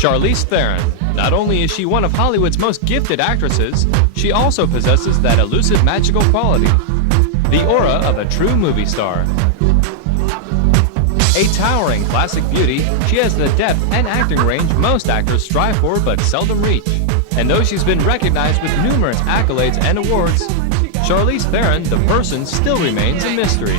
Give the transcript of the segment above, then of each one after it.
Charlize Theron. Not only is she one of Hollywood's most gifted actresses, she also possesses that elusive magical quality, the aura of a true movie star. A towering classic beauty, she has the depth and acting range most actors strive for but seldom reach. And though she's been recognized with numerous accolades and awards, Charlize Theron, the person, still remains a mystery.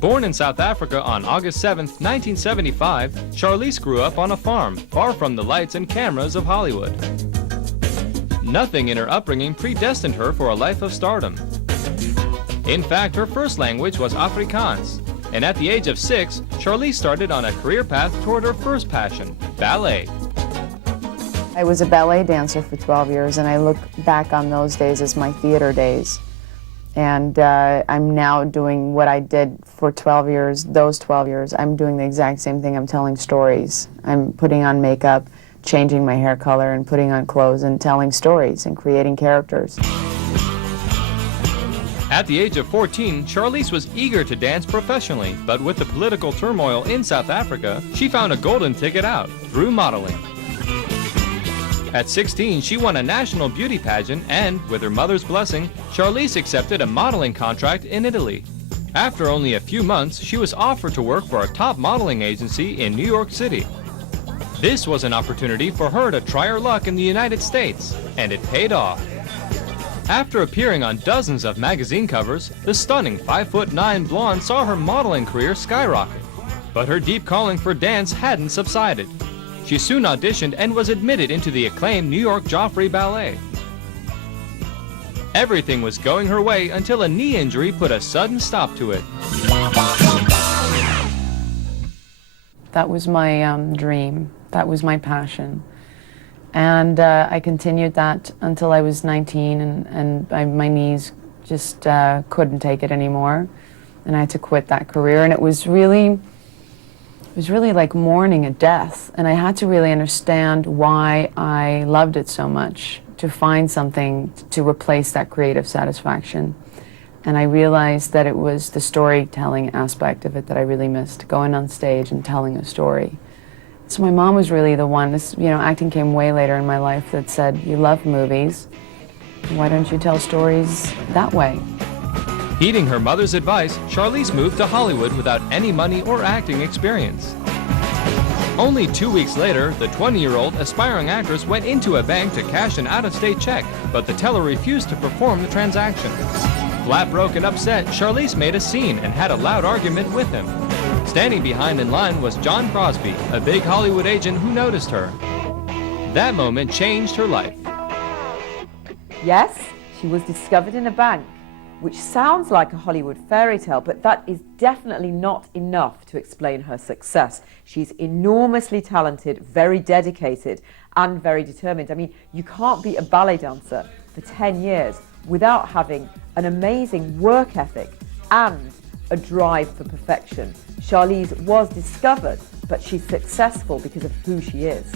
Born in South Africa on August 7, 1975, Charlize grew up on a farm, far from the lights and cameras of Hollywood. Nothing in her upbringing predestined her for a life of stardom. In fact, her first language was Afrikaans, and at the age of 6, Charlize started on a career path toward her first passion, ballet. I was a ballet dancer for 12 years, and I look back on those days as my theater days. And I'm now doing what I did for 12 years, those 12 years. I'm doing the exact same thing. I'm telling stories. I'm putting on makeup, changing my hair color, and putting on clothes, and telling stories and creating characters. At the age of 14, Charlize was eager to dance professionally, but with the political turmoil in South Africa, she found a golden ticket out through modeling. At 16, she won a national beauty pageant and, with her mother's blessing, Charlize accepted a modeling contract in Italy. After only a few months, she was offered to work for a top modeling agency in New York City. This was an opportunity for her to try her luck in the United States, and it paid off. After appearing on dozens of magazine covers, the stunning 5'9" blonde saw her modeling career skyrocket. But her deep calling for dance hadn't subsided. She soon auditioned and was admitted into the acclaimed New York Joffrey Ballet. Everything was going her way until a knee injury put a sudden stop to it. That was my dream. That was my passion. And I continued that until I was 19, and my knees just couldn't take it anymore. And I had to quit that career, and it was really like mourning a death. And I had to really understand why I loved it so much, to find something to replace that creative satisfaction. And I realized that it was the storytelling aspect of it that I really missed, going on stage and telling a story. So my mom was really the one, acting came way later in my life, that said, you love movies, why don't you tell stories that way? Heeding her mother's advice, Charlize moved to Hollywood without any money or acting experience. Only 2 weeks later, the 20-year-old aspiring actress went into a bank to cash an out-of-state check, but the teller refused to perform the transaction. Flat broke and upset, Charlize made a scene and had a loud argument with him. Standing behind in line was John Crosby, a big Hollywood agent who noticed her. That moment changed her life. Yes, she was discovered in a bank, which sounds like a Hollywood fairy tale, but that is definitely not enough to explain her success. She's enormously talented, very dedicated, and very determined. I mean, you can't be a ballet dancer for 10 years without having an amazing work ethic and a drive for perfection. Charlize was discovered, but she's successful because of who she is.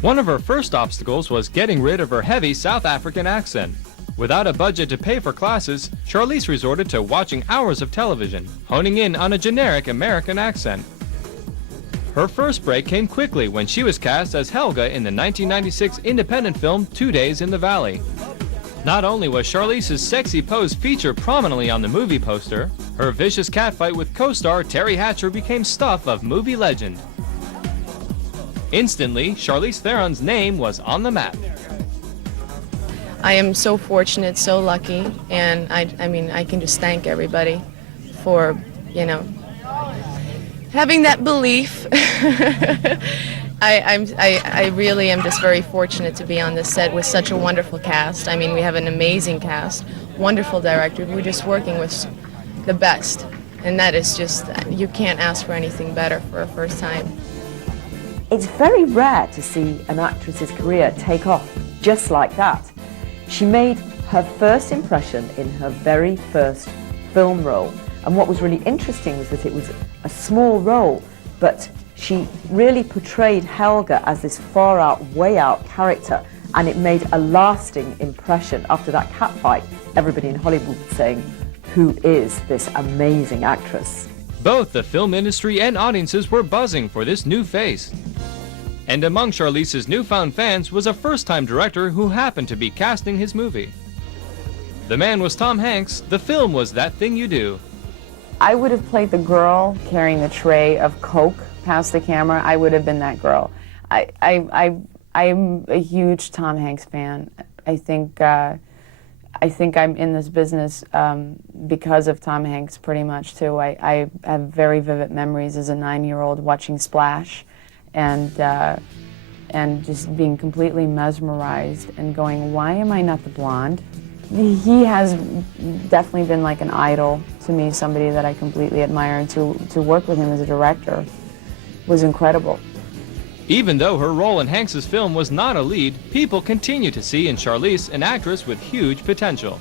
One of her first obstacles was getting rid of her heavy South African accent. Without a budget to pay for classes, Charlize resorted to watching hours of television, honing in on a generic American accent. Her first break came quickly when she was cast as Helga in the 1996 independent film 2 Days in the Valley. Not only was Charlize's sexy pose featured prominently on the movie poster, her vicious catfight with co-star Terry Hatcher became stuff of movie legend. Instantly, Charlize Theron's name was on the map. I am so fortunate, so lucky, and I mean, I can just thank everybody for, having that belief. I really am just very fortunate to be on this set with such a wonderful cast. I mean, we have an amazing cast, wonderful director. We're just working with the best, and that is just, you can't ask for anything better for a first time. It's very rare to see an actress's career take off just like that. She made her first impression in her very first film role, and what was really interesting was that it was a small role, but she really portrayed Helga as this far out, way out character, and it made a lasting impression. After that catfight, everybody in Hollywood was saying, who is this amazing actress? Both the film industry and audiences were buzzing for this new face. And among Charlize's newfound fans was a first-time director who happened to be casting his movie. The man was Tom Hanks. The film was That Thing You Do. I would have played the girl carrying the tray of Coke past the camera. I would have been that girl. I'm a huge Tom Hanks fan. I think I'm in this business because of Tom Hanks pretty much too. I have very vivid memories as a 9-year-old watching Splash and just being completely mesmerized and going, why am I not the blonde? He has definitely been like an idol to me, somebody that I completely admire, and to work with him as a director was incredible. Even though her role in Hanks's film was not a lead, people continue to see in Charlize an actress with huge potential.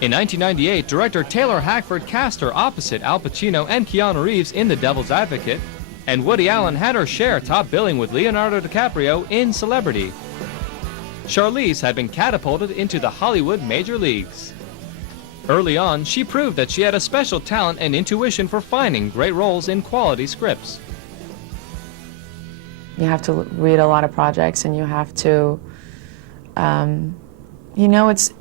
In 1998, director Taylor Hackford cast her opposite Al Pacino and Keanu Reeves in The Devil's Advocate, and Woody Allen had her share top billing with Leonardo DiCaprio in Celebrity. Charlize had been catapulted into the Hollywood major leagues. Early on, she proved that she had a special talent and intuition for finding great roles in quality scripts. You have to read a lot of projects, and you have to, you know, it's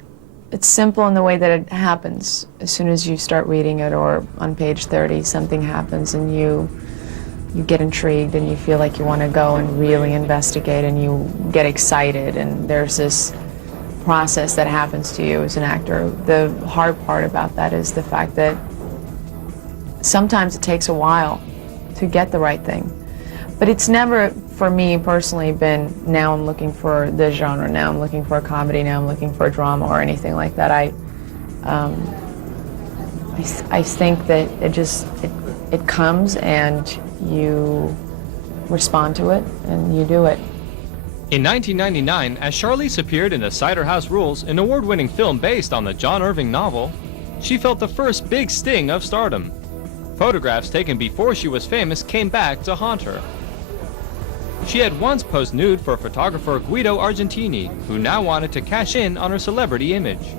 simple in the way that it happens. As soon as you start reading it, or on page 30, something happens and you get intrigued and you feel like you want to go and really investigate, and you get excited, and there's this process that happens to you as an actor. The hard part about that is the fact that sometimes it takes a while to get the right thing. But it's never, for me personally, been, now I'm looking for this genre, now I'm looking for a comedy, now I'm looking for a drama or anything like that. I think that it comes and you respond to it and you do it. In 1999, as Charlize appeared in The Cider House Rules, an award-winning film based on the John Irving novel, she felt the first big sting of stardom. Photographs taken before she was famous came back to haunt her. She had once posed nude for photographer Guido Argentini, who now wanted to cash in on her celebrity image.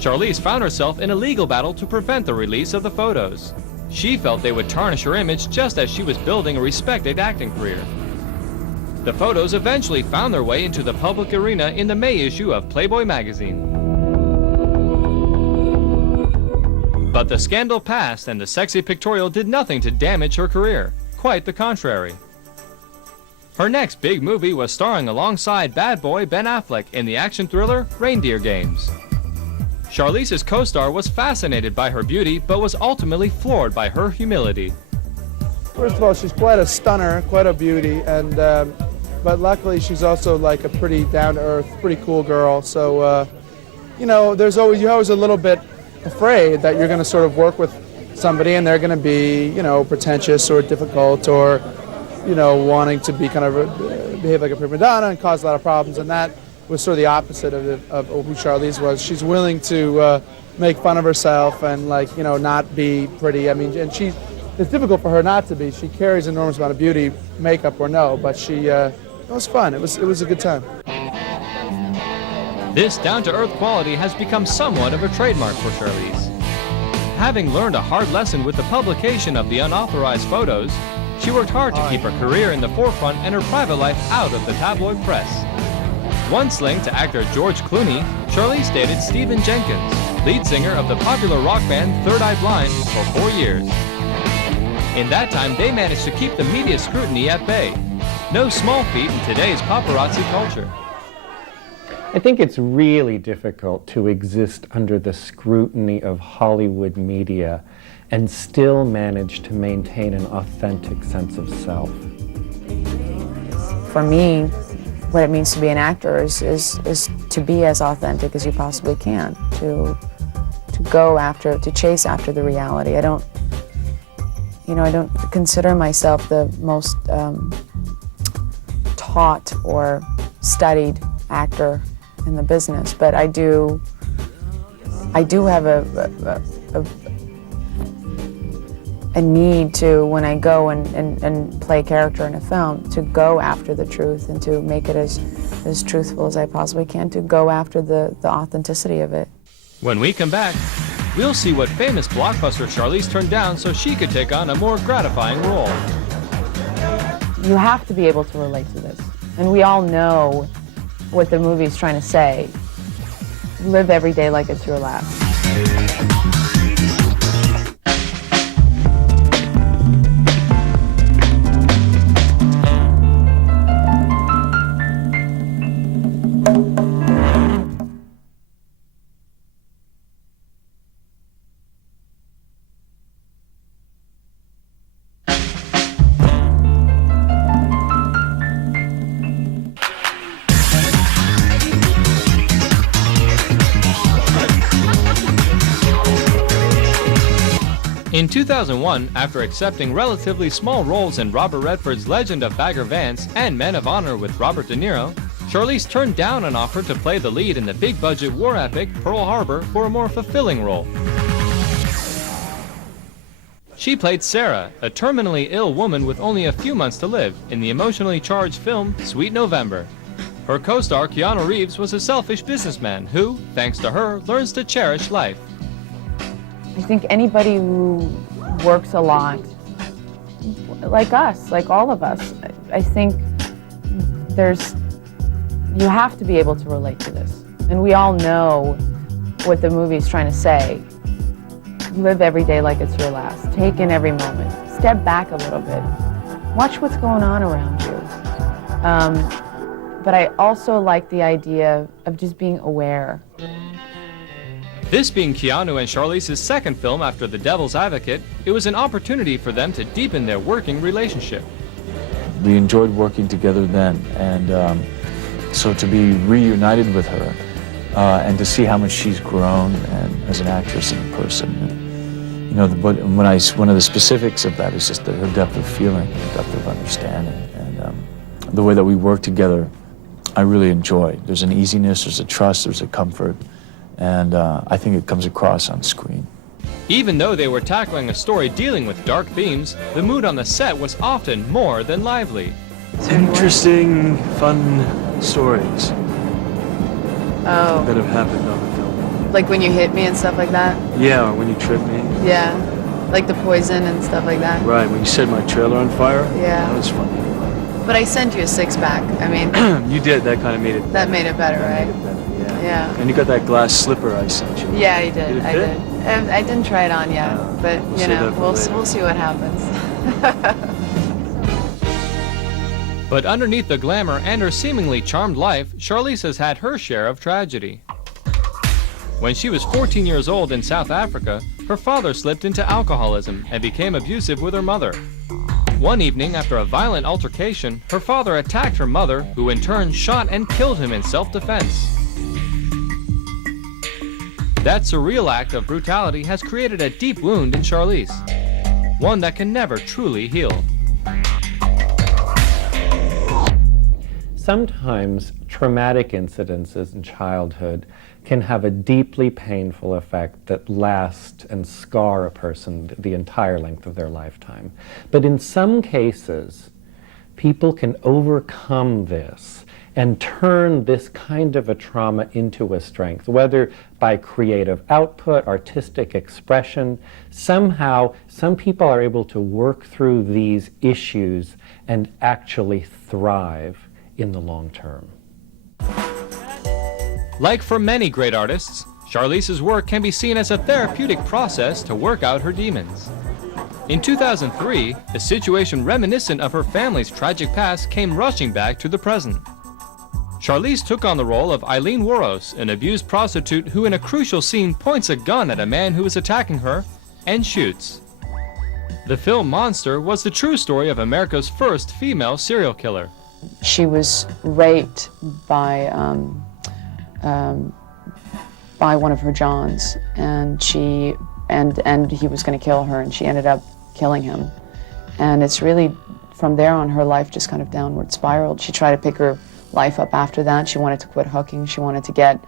Charlize found herself in a legal battle to prevent the release of the photos. She felt they would tarnish her image just as she was building a respected acting career. The photos eventually found their way into the public arena in the May issue of Playboy magazine. But the scandal passed, and the sexy pictorial did nothing to damage her career. Quite the contrary. Her next big movie was starring alongside bad boy Ben Affleck in the action thriller Reindeer Games. Charlize's co-star was fascinated by her beauty, but was ultimately floored by her humility. First of all, she's quite a stunner, quite a beauty, and but luckily she's also like a pretty down-to-earth, pretty cool girl. So, you know, you're always a little bit afraid that you're going to sort of work with somebody and they're going to be, you know, pretentious or difficult, or, you know, wanting to be kind of behave like a prima donna and cause a lot of problems. And that was sort of the opposite of who Charlize was. She's willing to make fun of herself and, like, you know, not be pretty. I mean, and it's difficult for her not to be. She carries an enormous amount of beauty, makeup or no, but it was fun. It was a good time. This down-to-earth quality has become somewhat of a trademark for Charlize. Having learned a hard lesson with the publication of the unauthorized photos, she worked hard to keep her career in the forefront and her private life out of the tabloid press. Once linked to actor George Clooney, Charlize dated Stephen Jenkins, lead singer of the popular rock band Third Eye Blind, for 4 years. In that time, they managed to keep the media scrutiny at bay. No small feat in today's paparazzi culture. I think it's really difficult to exist under the scrutiny of Hollywood media and still manage to maintain an authentic sense of self. For me, what it means to be an actor is to be as authentic as you possibly can, to chase after the reality. I don't consider myself the most taught or studied actor in the business, but I do have a need to, when I go and play a character in a film, to go after the truth and to make it as truthful as I possibly can, to go after the authenticity of it. When we come back, we'll see what famous blockbuster Charlize turned down so she could take on a more gratifying role. You have to be able to relate to this. And we all know what the movie's trying to say. Live every day like it's your last. In 2001, after accepting relatively small roles in Robert Redford's Legend of Bagger Vance and Men of Honor with Robert De Niro, Charlize turned down an offer to play the lead in the big-budget war epic Pearl Harbor for a more fulfilling role. She played Sarah, a terminally ill woman with only a few months to live, in the emotionally charged film Sweet November. Her co-star Keanu Reeves was a selfish businessman who, thanks to her, learns to cherish life. I think anybody who works a lot, like us, like all of us, I think you have to be able to relate to this. And we all know what the movie's trying to say. Live every day like it's your last. Take in every moment. Step back a little bit. Watch what's going on around you. But I also like the idea of just being aware. This being Keanu and Charlize's second film after The Devil's Advocate, it was an opportunity for them to deepen their working relationship. We enjoyed working together then, and so to be reunited with her and to see how much she's grown and as an actress and a person. And, you know, one of the specifics of that is just her depth of feeling, her depth of understanding, and the way that we work together, I really enjoy. There's an easiness, there's a trust, there's a comfort. And I think it comes across on screen. Even though they were tackling a story dealing with dark themes, the mood on the set was often more than lively. Interesting, fun stories Oh, that have happened on the film. like when you hit me and stuff like that? Yeah, or when you tripped me. Yeah, like the poison and stuff like that. Right, when you set my trailer on fire. Yeah. That was fun. But I sent you a six-pack. I mean, You did, that kind of made it that made it better, right? Yeah. Yeah. And you got that glass slipper I sent you. Yeah, I did. Did it I fit? did. And I didn't try it on yet, but you save know, that for we'll later. see what happens. But underneath the glamour and her seemingly charmed life, Charlize has had her share of tragedy. When she was 14 years old in South Africa, her father slipped into alcoholism and became abusive with her mother. One evening, after a violent altercation, her father attacked her mother, who in turn shot and killed him in self-defense. That surreal act of brutality has created a deep wound in Charlize, one that can never truly heal. Sometimes traumatic incidences in childhood can have a deeply painful effect that lasts and scar a person the entire length of their lifetime. But in some cases, people can overcome this and turn this kind of a trauma into a strength, whether by creative output, artistic expression. Somehow, some people are able to work through these issues and actually thrive in the long term. Like for many great artists, Charlize's work can be seen as a therapeutic process to work out her demons. In 2003, a situation reminiscent of her family's tragic past came rushing back to the present. Charlize took on the role of Eileen Wuornos, an abused prostitute who in a crucial scene points a gun at a man who is attacking her and shoots. The film Monster was the true story of America's first female serial killer. She was raped by one of her Johns, and he was going to kill her, and she ended up killing him. And it's really, from there on, her life just kind of downward spiraled. She tried to pick her life up after that. She wanted to quit hooking. She wanted to get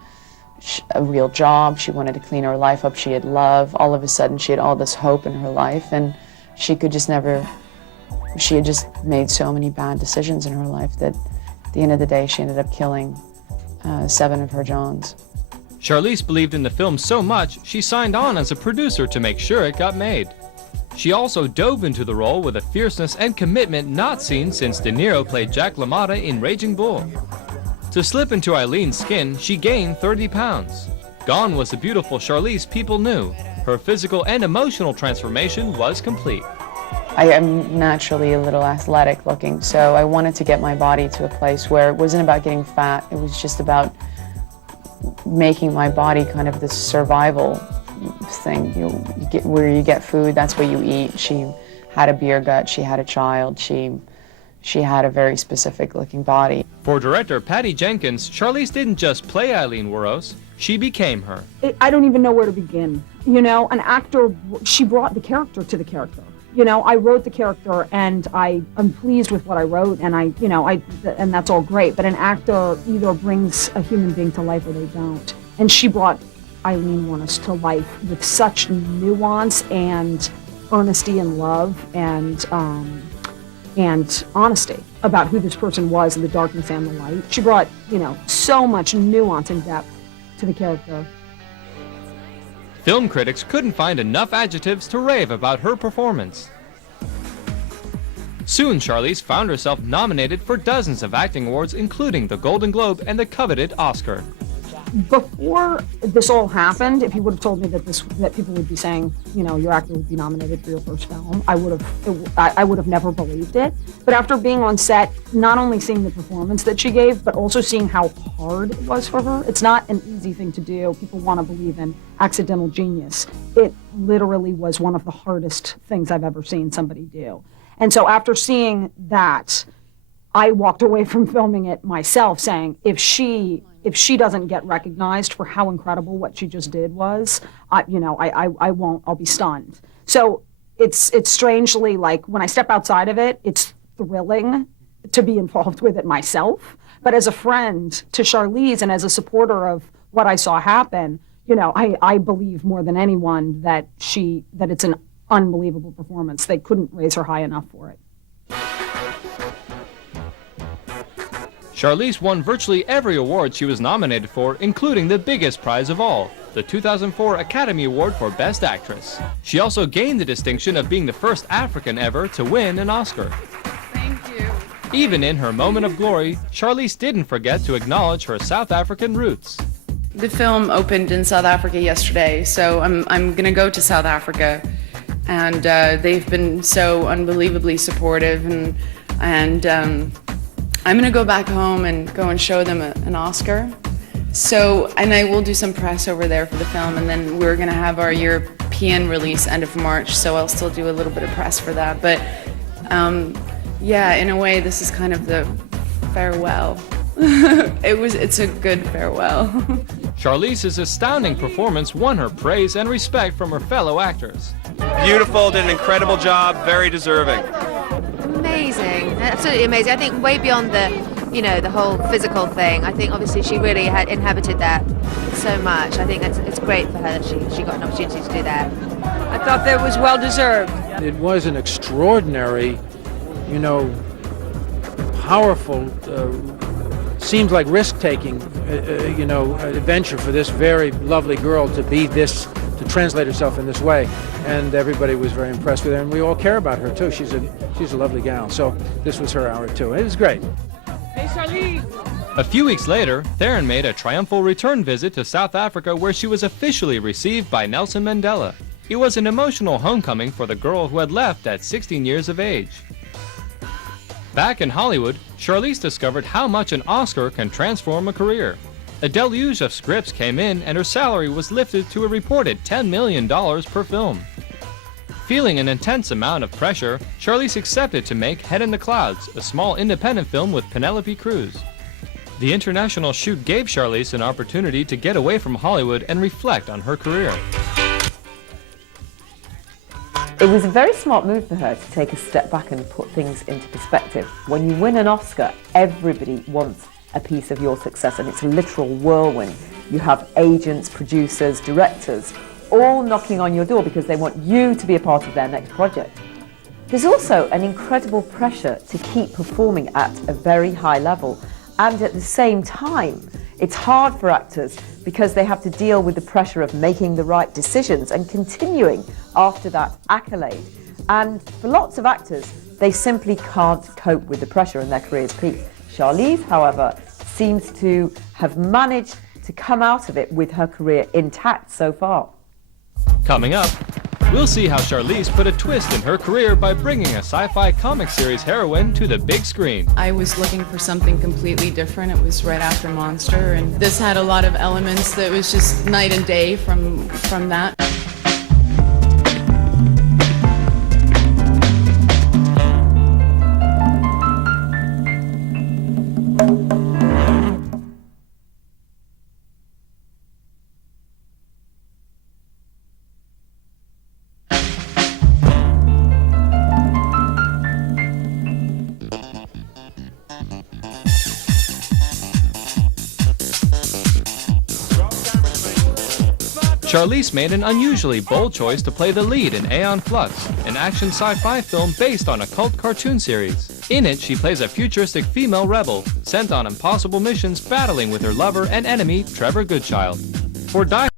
a real job. She wanted to clean her life up. She had love. All of a sudden, she had all this hope in her life, and she could just never, she had just made so many bad decisions in her life that at the end of the day, she ended up killing 7 of her Johns. Charlize believed in the film so much, she signed on as a producer to make sure it got made. She also dove into the role with a fierceness and commitment not seen since De Niro played Jack LaMotta in Raging Bull. To slip into Eileen's skin, she gained 30 pounds. Gone was the beautiful Charlize people knew. Her physical and emotional transformation was complete. I am naturally a little athletic looking, so I wanted to get my body to a place where it wasn't about getting fat, it was just about making my body kind of this survival thing. You get where you get food, that's what you eat. She had a beer gut, she had a child, she had a very specific looking body. For director Patty Jenkins, Charlize didn't just play Eileen Wuornos, she became her. I don't even know where to begin. You know, an actor, she brought the character to the character. You know, I wrote the character and I'm pleased with what I wrote and and that's all great, but an actor either brings a human being to life or they don't. And she brought Eileen Wuornos to life with such nuance and earnesty and love and honesty about who this person was in the darkness and the light. She brought, you know, so much nuance and depth to the character. Film critics couldn't find enough adjectives to rave about her performance. Soon, Charlize found herself nominated for dozens of acting awards, including the Golden Globe and the coveted Oscar. Before this all happened, if you would have told me that people would be saying, you know, your actor would be nominated for your first film, I would have never believed it. But after being on set, not only seeing the performance that she gave, but also seeing how hard it was for her. It's not an easy thing to do. People want to believe in accidental genius. It literally was one of the hardest things I've ever seen somebody do. And so after seeing that, I walked away from filming it myself saying, if she doesn't get recognized for how incredible what she just did was, I won't, I'll be stunned. So it's strangely like when I step outside of it, it's thrilling to be involved with it myself. But as a friend to Charlize and as a supporter of what I saw happen, you know, I believe more than anyone that it's an unbelievable performance. They couldn't raise her high enough for it. Charlize won virtually every award she was nominated for, including the biggest prize of all, the 2004 Academy Award for Best Actress. She also gained the distinction of being the first African ever to win an Oscar. Thank you. Even in her moment of glory, Charlize didn't forget to acknowledge her South African roots. The film opened in South Africa yesterday, so I'm gonna go to South Africa, and they've been so unbelievably supportive, and I'm gonna go back home and go and show them an Oscar. So, and I will do some press over there for the film, and then we're gonna have our European release end of March, so I'll still do a little bit of press for that. But yeah, in a way, this is kind of the farewell. It's a good farewell. Charlize's astounding performance won her praise and respect from her fellow actors. Beautiful, did an incredible job, very deserving. Amazing, absolutely amazing. I think way beyond the whole physical thing. I think obviously she really had inhabited that so much. I think it's great for her that she got an opportunity to do that. I thought that was well deserved. It was an extraordinary, you know, powerful, seems like risk-taking, adventure for this very lovely girl to be this, to translate herself in this way. And everybody was very impressed with her, and we all care about her too. She's a lovely gal. So this was her hour too. It was great. Hey, Charlize! A few weeks later, Theron made a triumphal return visit to South Africa where she was officially received by Nelson Mandela. It was an emotional homecoming for the girl who had left at 16 years of age. Back in Hollywood, Charlize discovered how much an Oscar can transform a career. A deluge of scripts came in and her salary was lifted to a reported $10 million per film. Feeling an intense amount of pressure, Charlize accepted to make Head in the Clouds, a small independent film with Penelope Cruz. The international shoot gave Charlize an opportunity to get away from Hollywood and reflect on her career. It was a very smart move for her to take a step back and put things into perspective. When you win an Oscar, everybody wants a piece of your success, and it's a literal whirlwind. You have agents, producers, directors, all knocking on your door because they want you to be a part of their next project. There's also an incredible pressure to keep performing at a very high level, and at the same time, It's hard for actors because they have to deal with the pressure of making the right decisions and continuing after that accolade. And for lots of actors, they simply can't cope with the pressure and their careers peak. Charlize, however, seems to have managed to come out of it with her career intact so far. Coming up, we'll see how Charlize put a twist in her career by bringing a sci-fi comic series heroine to the big screen. I was looking for something completely different. It was right after Monster, and this had a lot of elements that was just night and day from that. Charlize made an unusually bold choice to play the lead in Aeon Flux, an action sci-fi film based on a cult cartoon series. In it, she plays a futuristic female rebel, sent on impossible missions battling with her lover and enemy, Trevor Goodchild. For